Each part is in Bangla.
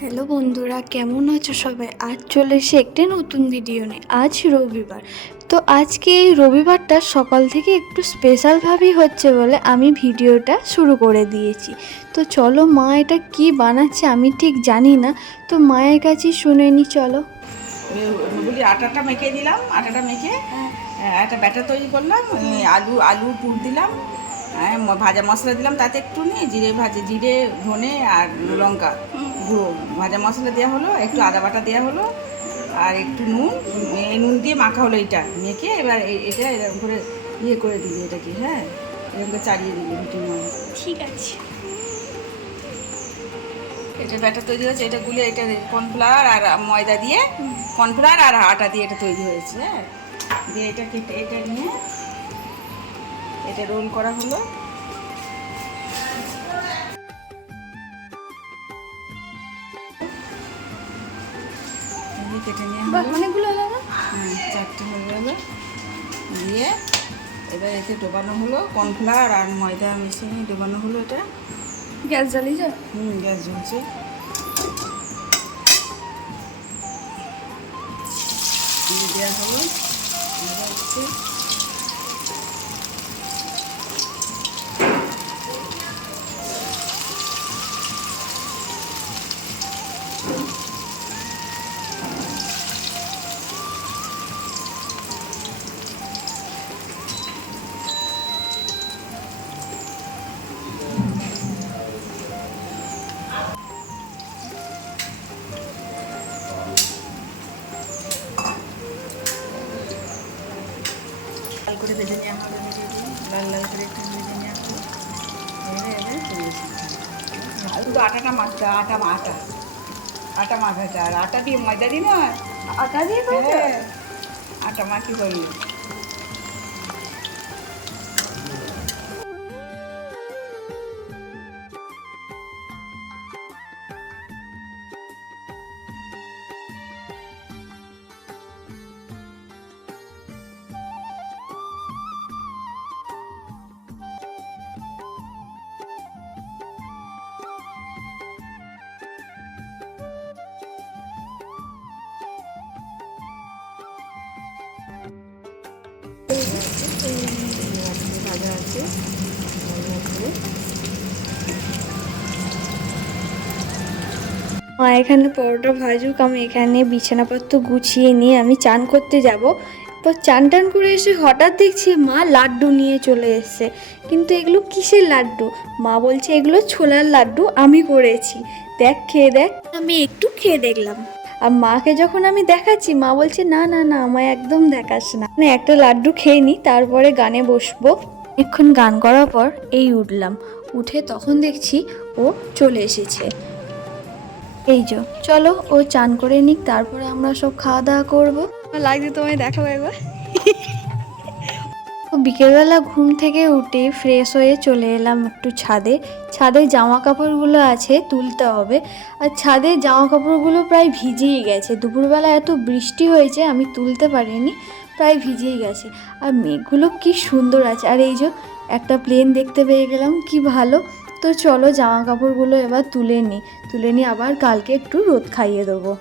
হ্যালো বন্ধুরা, কেমন আছো সবাই? আজ চলে এসে একটি নতুন ভিডিও নিয়ে। আজ রবিবার, তো আজকে এই রবিবারটা সকাল থেকে একটু স্পেশালভাবেই হচ্ছে বলে আমি ভিডিওটা শুরু করে দিয়েছি। তো চলো, মা এটা কি বানাচ্ছে আমি ঠিক জানি না, তো মায়ের কাছেই শুনে নি। চলো। বলি আটাটা মেখে দিলাম, আটাটা মেখে একটা ব্যাটার তৈরি করলাম। আলু আলু পুর দিলাম, ভাজা মশলা দিলাম, তাতে একটু নিয়ে জিরে ধনে আর লঙ্কা গুঁড়ো ভাজা মশলা দেওয়া হলো, একটু আদা বাটা দেওয়া হলো আর একটু নুন, এই নুন দিয়ে মাখা হলো। এটা মেখে এবার এটা এরকম করে করে দিবি এটাকে। হ্যাঁ, এরকম করে চালিয়ে দিবি রুটির মধ্যে। ঠিক আছে। এটা ব্যাটার তৈরি হয়েছে, এটা গুলে এটা কর্নফ্লাওয়ার আর ময়দা দিয়ে, কর্নফ্লাওয়ার আর আটা দিয়ে এটা তৈরি হয়েছে। হ্যাঁ, দিয়ে এটা কেটে এটা নিয়ে এটা রোল করা হলো। কেটে নিয়ে অনেকগুলো হলো না? চারটে হয়ে গেল। দিয়ে এবার এতে ডোবানো হলো, কর্নফ্লাওয়ার আর ময়দা মিশিয়ে ডোবানো হলো। এটা গ্যাস জ্বালিয়ে যা। গ্যাস জ্বলছে। দেওয়া হলো, হচ্ছে লাল করে ভেজে নেওয়া হলো, লাল লাল করে একটু ভেজে নেওয়া হলো। শুধু আটাটা মাখতে, আটা আটা মাখাটা, আর আটা দিয়ে ময়দা দিই না, আটা দিয়ে আটা মাখি করলো। ভাজা আছে, মা এখানে পরোটা ভাজুক, আমি এখানে বিছানাপত্র গুছিয়ে নিয়ে আমি চান করতে যাব। তো চান টান করে এসে হঠাৎ দেখছি মা লাড্ডু নিয়ে চলে এসছে। কিন্তু এগুলো কিসের লাড্ডু? মা বলছে এগুলো ছোলার লাড্ডু, আমি করেছি, দেখ খেয়ে দেখ। আমি একটু খেয়ে দেখলাম, আর মাকে যখন আমি দেখাচ্ছি মা বলছে না না না, আমায় একদম দেখাস না, মানে একটা লাড্ডু খেয়ে নি, তারপরে গানে বসবো। এক্ষুন গান করার পর এই উঠলাম, উঠে তখন দেখছি ও চলে এসেছে। এই যে চলো, ও চান করে নিক, তারপরে আমরা সব খাওয়া দাওয়া করবো। লাগছে তোমায় দেখাবো একবার। বিকেলবেলা ঘুম থেকে উঠে ফ্রেশ হয়ে চলে এলাম একটু ছাদে। ছাদে জামা কাপড়গুলো আছে, তুলতে হবে। আর ছাদের জামা কাপড়গুলো প্রায় ভিজেই গেছে, দুপুরবেলা এত বৃষ্টি হয়েছে আমি তুলতে পারিনি, প্রায় ভিজেই গেছে। আর মেঘগুলো কি সুন্দর আছে, আর এই যে একটা প্লেন দেখতে পেয়ে গেলাম, কি ভালো। তো চলো জামা কাপড়গুলো এবার তুলে নিই, আবার কালকে একটু রোদ খাইয়ে দেবো।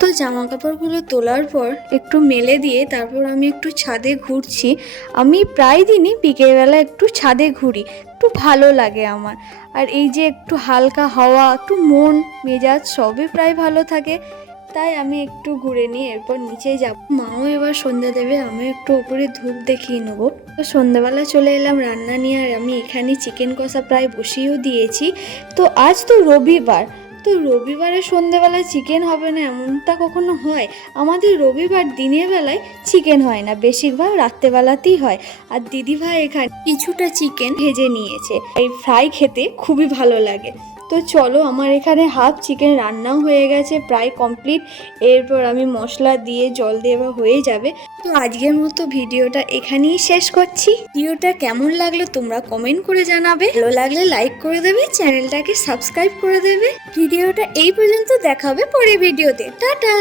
তো জামা কাপড়গুলো তোলার পর একটু মেলে দিয়ে তারপর আমি একটু ছাদে ঘুরছি। আমি প্রায় দিনই বিকেলবেলা একটু ছাদে ঘুরি, একটু ভালো লাগে আমার। আর এই যে একটু হালকা হাওয়া, একটু মন মেজাজ সবই প্রায় ভালো থাকে, তাই আমি একটু ঘুরে নিয়ে এরপর নিচে যাব। মাও এবার সন্ধ্যা দেবে, আমি একটু ওপরে ধূপ দেখিয়ে নেবো। তো সন্ধ্যাবেলা চলে এলাম রান্না নিয়ে, আর আমি এখানে চিকেন কষা প্রায় বসিয়েও দিয়েছি। তো আজ তো রবিবার, তো রবিবারে সন্ধেবেলায় চিকেন হবে না এমনটা কখনো হয়? আমাদের রবিবার দিনের বেলায় চিকেন হয় না, বেশিরভাগ রাত্রেবেলাতেই হয়। আর দিদিভাই এখানে কিছুটা চিকেন ভেজে নিয়েছে, এই ফ্রাই খেতে খুবই ভালো লাগে। তো চলো, আমার এখানে হাফ চিকেন রান্নাও হয়ে গেছে, প্রায় কমপ্লিট। এরপর আমি মশলা দিয়ে জল দিয়ে হয়ে যাবে। তো আজকের মতো ভিডিওটা এখানেই শেষ করছি। ভিডিওটা কেমন লাগলো তোমরা কমেন্ট করে জানাবে, ভালো লাগলে লাইক করে দেবে, চ্যানেলটাকে সাবস্ক্রাইব করে দেবে। ভিডিওটা এই পর্যন্ত, দেখাবে পরের ভিডিওতে। টাটা।